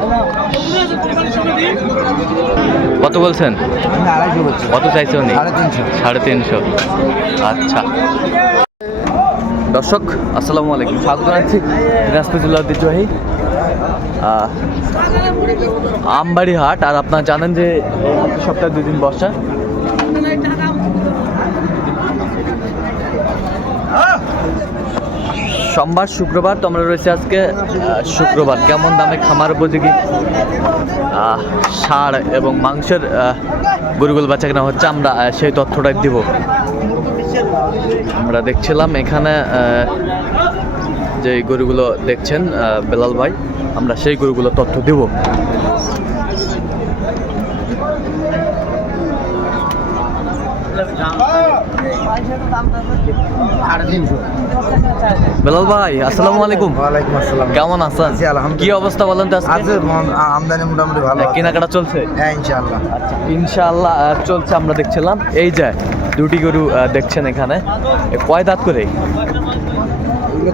Hello. কত বলছেন? কত চাইছে উনি? সাড়ে তিনশো। আচ্ছা। দর্শক আসসালামু আলাইকুম। স্বাগত জানাচ্ছি দিনাজপুরুল্লাহ আহ, আমবাড়ি হাট আর আপনারা জানেন যে সপ্তাহে দুই দিন বসা সোমবার, শুক্রবার তোমরা রয়েছে আজকে শুক্রবার। কেমন দামে খামার উপযোগী? সার এবং মাংসের গরুগুলো বেচা কেনা হচ্ছে। আমরা সেই তথ্যটাই দিব। আমরা দেখছিলাম এখানে যে গরুগুলো দেখছেন বেলাল ভাই, আমরা সেই গরুগুলো তথ্য দিব। বেলাল ভাই আসসালামু আলাইকুম। ওয়ালাইকুম আসসালাম। কেমন আছেন? জি, আলহামদুলিল্লাহ। কি অবস্থা বলেন তো আজকে? আমদানি মোটামুটি ভালো কেনাকাটা চলছে? হ্যাঁ ইনশাআল্লাহ। আচ্ছা ইনশাআল্লাহ চলছে আমরা দেখছিলাম। এই যে দুটি গরু দেখছেন এখানে। কয় দাঁত করে?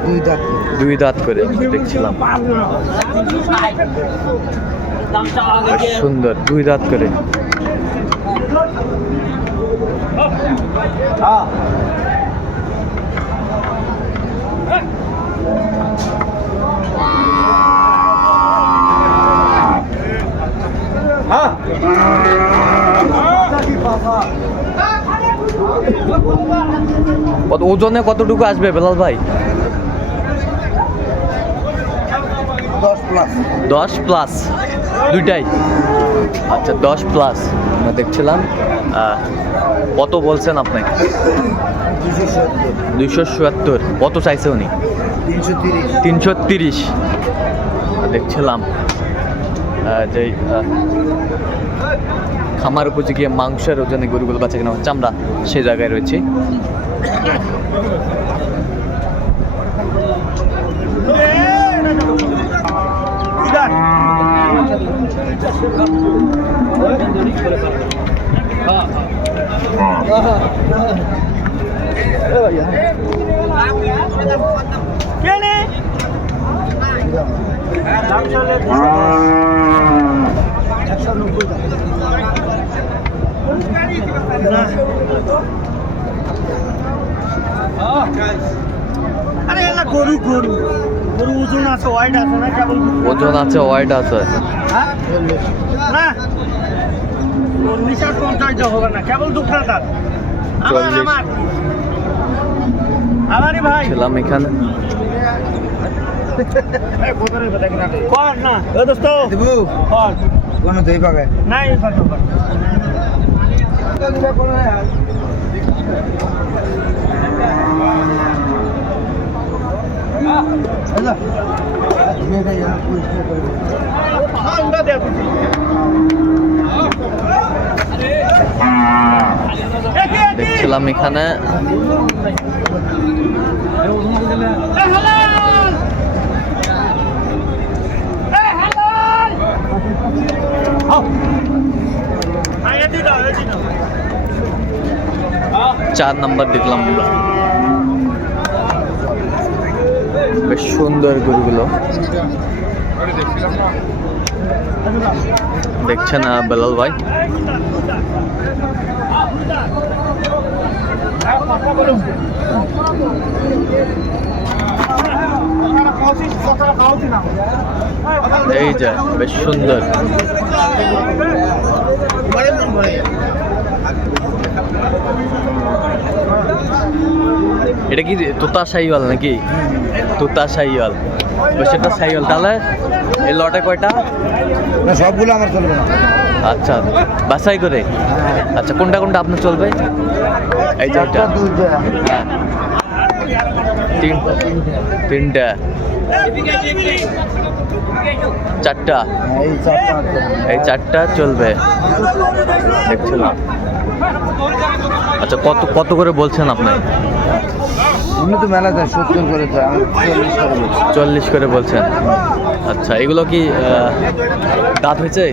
দুই দাঁত দুই দাঁত করে দেখছিলাম। সুন্দর দুই দাঁত করে। কত ওজনে কতটুকু আসবে বেলাল ভাই? দশ প্লাস দশ প্লাস দুইটাই। আচ্ছা দশ প্লাস আমরা দেখছিলাম কত বলছেন আপনি? দুশো সত্তর। দুইশো চুয়াত্তর কত চাইছে উনি? তিনশো তিরিশ। দেখছিলাম যে খামার উপযোগী মাংসের ওজনে গরুগুলো বাচ্চা কেনা হচ্ছে। আমরা সেই জায়গায় রয়েছি। আরে এলা গরু গরু। গরু ওজন আছে ওয়াইড আছে না? কেবল আছে ওয়াইড আছে। না। চল্লিশ আর পঞ্চাশ হবে না কেবল দুঃখটা তার। আমার। আমার। আমারই ভাই। ছিলাম এখানে। কর না। ও দোস্ত। দেবু। কর। কোনো দই পাকায় নাই কর কর আমরা দেখ দেখছিলাম এখানে চার নাম্বার দেখলাম আমরা বেশ সুন্দর গরুগুলো। দেখছেন বেলাল ভাই? এই যে বেশ সুন্দর। এটা কি তোতা সাইওয়াল নাকি? তোতা সাইওয়াল। বেশ এটা সাইওয়াল। তাহলে এই লটে কয়টা? না সবগুলো আমার চলবে না। আচ্ছা বাসাই করে? আচ্ছা কোনটা কোনটা আপনার চলবে? এই চারটা হ্যাঁ। তিনটা। চারটা? হ্যাঁ, এই চারটা চলবে। দেখছিলাম। আচ্ছা কত কত করে বলছেন আপনি? উনি তো মেলা যায় সত্তর করে তো চল্লিশ করে চল্লিশ করে বলছেন। আচ্ছা এগুলো কি দাঁত হয়েছে?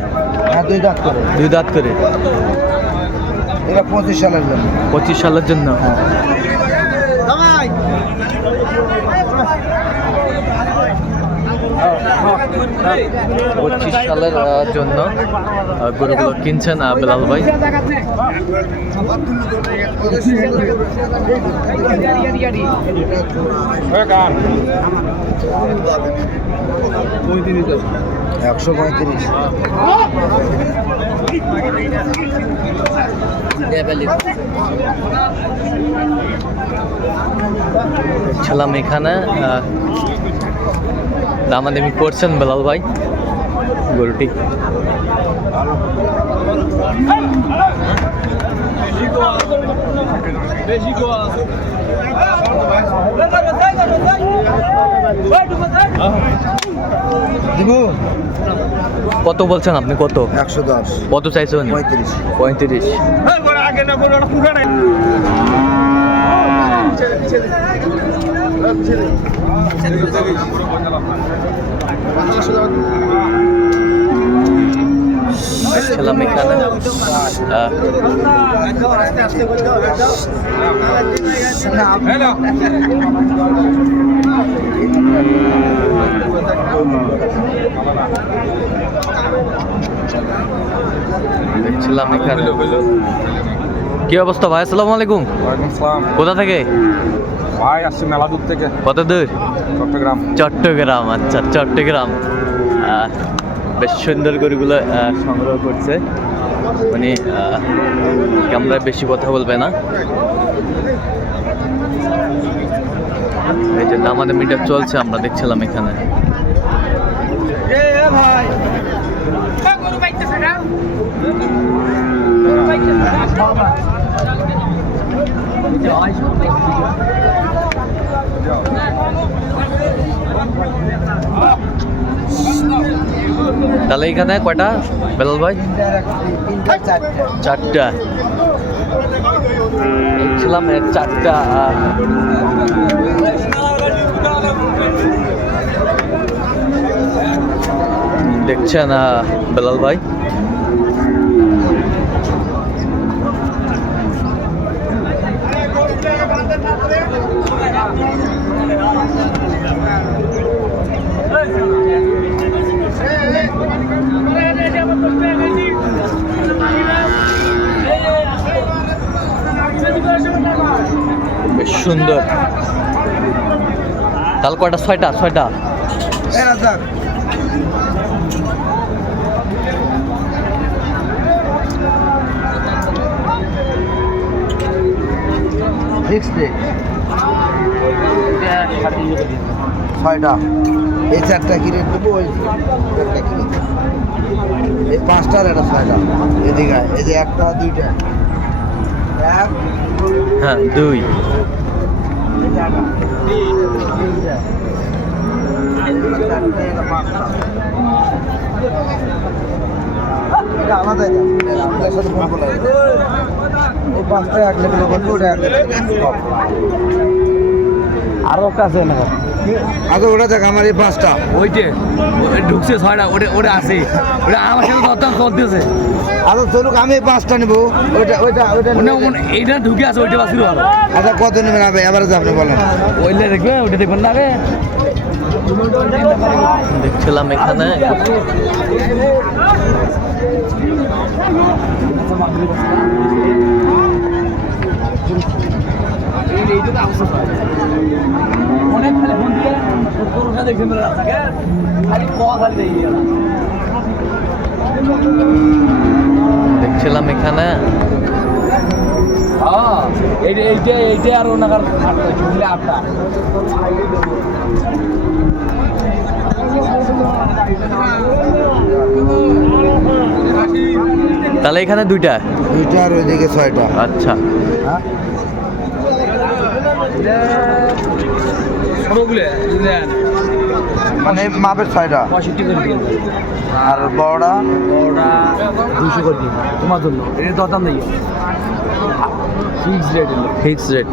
হ্যাঁ দুই দাঁত করে। দুই দাঁত করে। এটা পঁচিশ সালের জন্য। পঁচিশ সালের জন্য? পঁচিশ সালের জন্য গরুগুলো কিনছেন বেলাল ভাই। একশো পঁয়ত্রিশ। ছিলাম এখানে দামাদামি করছেন বেলাল ভাই। গরুটি। কত বলছেন আপনি? কত? একশো দশ। কত চাইছেন? পঁয়ত্রিশ। পঁয়ত্রিশ। আগে। ছিলাম এখানে দেখছিলাম এখানে কি অবস্থা ভাই? আসসালামু আলাইকুম। কোথা থেকে? ভাই আসছি মেলা দূর থেকে। কত দূর? চট্টগ্রাম। চট্টগ্রাম আচ্ছা চট্টগ্রাম। বেশ সুন্দর গরুগুলো সংগ্রহ করছে। উনি আহ, ক্যামেরায় বেশি কথা বলবে না। এই যে আমাদের মিটার চলছে আমরা দেখছিলাম এখানে। তাহলে এখানে কয়টা? বেলাল ভাই? চারটা। দেখছিলাম চারটা দেখছেন বেলাল ভাই? বেশ সুন্দর। তাহলে কয়টা? ছয়টা? ছয়টা? ছয়টা। এই চারটা ওই একটা ছয়টা। এদিকে। এই যে একটা, দুইটা। হ্যাঁ দুই। আরও কাছে না আচ্ছা ওটা দেখ আমার এই পাঁচটা। ওইটে ঢুকছে ছয়টা ওটা ওটা আছে। ওটা আমার সাথে দরদাম চলতেছে আচ্ছা চলুক আমি এই পাঁচটা নেব। ওইটা ওইটা ওইটা ওটা মনে- এইটা ঢুকে আছে ওইটা বাসুর ভালো আচ্ছা কত নেবেন আপনি এবারে আপনি বলেন। ওইলে দেখবে ওইটা দেখবেন না আগে। দেখছিলাম এখানে। অনেক খালি ফোন দিয়ে তোর সাথে দেখছেন বলে রাস্তা খালি কয়া খালি দেখি দেখছিলাম এখানে। হ্যাঁ এইটা এইটা এইটা আর ওনাকার আটটা। তাহলে এখানে দুইটা? দুইটা আর ওইদিকে ছয়টা। আচ্ছা। হ্যাঁ? মানে মাপের ছয়টা। পঁয়ষট্টি করে দিন আর বড়টা দুশো করে দিন তোমার জন্য। এটা দরদাম নেই। ফিক্স রেট এলো। ফিক্স রেট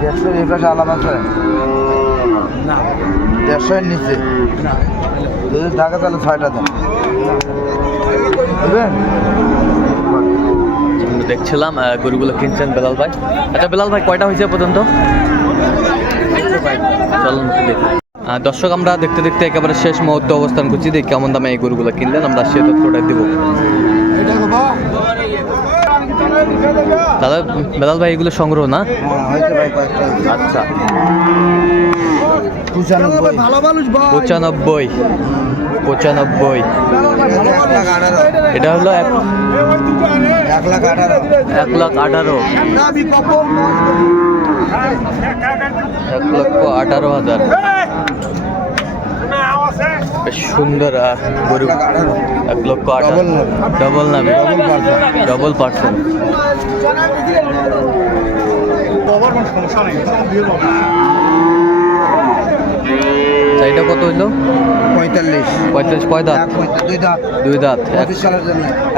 দেড়শো এই পাশে আলাদা আছে? না। দেড়শো এর নিচে? যদি থাকে তাহলে ছয়টা দেন। দেখছিলাম গরুগুলো কিনছেন বেলাল ভাই। আচ্ছা বেলাল ভাই, কয়টা হয়েছে পর্যন্ত? চলুন দর্শক, আমরা দেখতে দেখতে একেবারে শেষ মুহূর্তে অবস্থান করছি। দেখি, কেমন দামে এই গরুগুলো কিনলেন, আমরা সে তথ্যটা দিব। দাদা বেলাল ভাই এগুলো সংগ্রহ না? আচ্ছা। পঁচানব্বই। পঁচানব্বই। এটা হলো এক লাখ আঠারো এক লাখ আঠারো। এক লক্ষ আঠারো হাজার। বেশ সুন্দর গরু। এক লক্ষ Double ডবল নামে। ডবল পার্সেন্ট এটা কত হইল? পঁয়তাল্লিশ। পঁয়তাল্লিশ কয় দাঁত? দুই দাঁত। দুই দাঁত।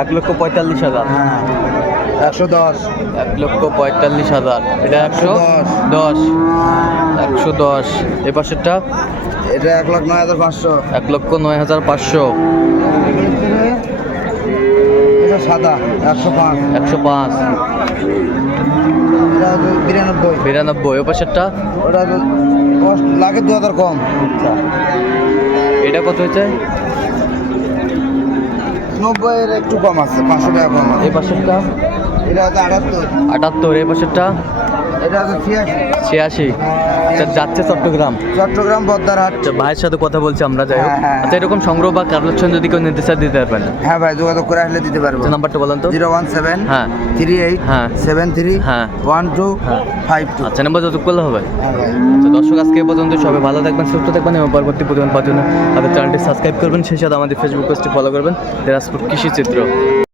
এক লক্ষ পঁয়তাল্লিশ হাজার। হ্যাঁ। একশো দশ। এক লক্ষ পঁয়তাল্লিশ হাজার। এটা একশো দশ। একশো দশ। এ পাশেরটা? এটা এক লাখ নয় হাজার পাঁচশো। এক লক্ষ নয় হাজার পাঁচশো। এটা সাদা একশো পাঁচ। একশো পাঁচ। এটা বিরানব্বই। বিরানব্বই ও পাশেরটা? ওটা লাখের দু হাজার কম। আচ্ছা। এটা কত হয়েছে? নব্বইয়ের একটু কম আছে পাঁচশো টাকা কম আছে। এই পাশেরটা? এটা হচ্ছে আটাত্তর। আটাত্তর এই পাশেরটা? এটা হচ্ছে ছিয়াশি। যাচ্ছে চট্টগ্রাম? চট্টগ্রাম বদ্দারহাট। আচ্ছা ভাইয়ের সাথে কথা বলছি আমরা যাই হোক। হ্যাঁ, হ্যাঁ। আচ্ছা এরকম সংগ্রহ বা কালেকশন যদি কেউ চায় দিতে পারবেন। হ্যাঁ ভাই যোগাযোগ করে আসলে দিতে পারব। আচ্ছা নাম্বারটা বলেন তো। জিরো ওয়ান সেভেন হ্যাঁ। থ্রি এইট হ্যাঁ। সেভেন থ্রি হ্যাঁ। ওয়ান টু হ্যাঁ। Five two. আচ্ছা নাম্বার যত করলে হবে। হ্যাঁ আচ্ছা দর্শক আজকে পর্যন্ত সবাই ভালো থাকবেন সুস্থ থাকবেন এবং পরবর্তী প্রতিদিন পাওয়ার জন্য আমাদের চ্যানেলটি সাবস্ক্রাইব করবেন। সেই সাথে আমাদের ফেসবুক পেজটি ফলো করবেন। দিনাজপুর কৃষি চিত্র।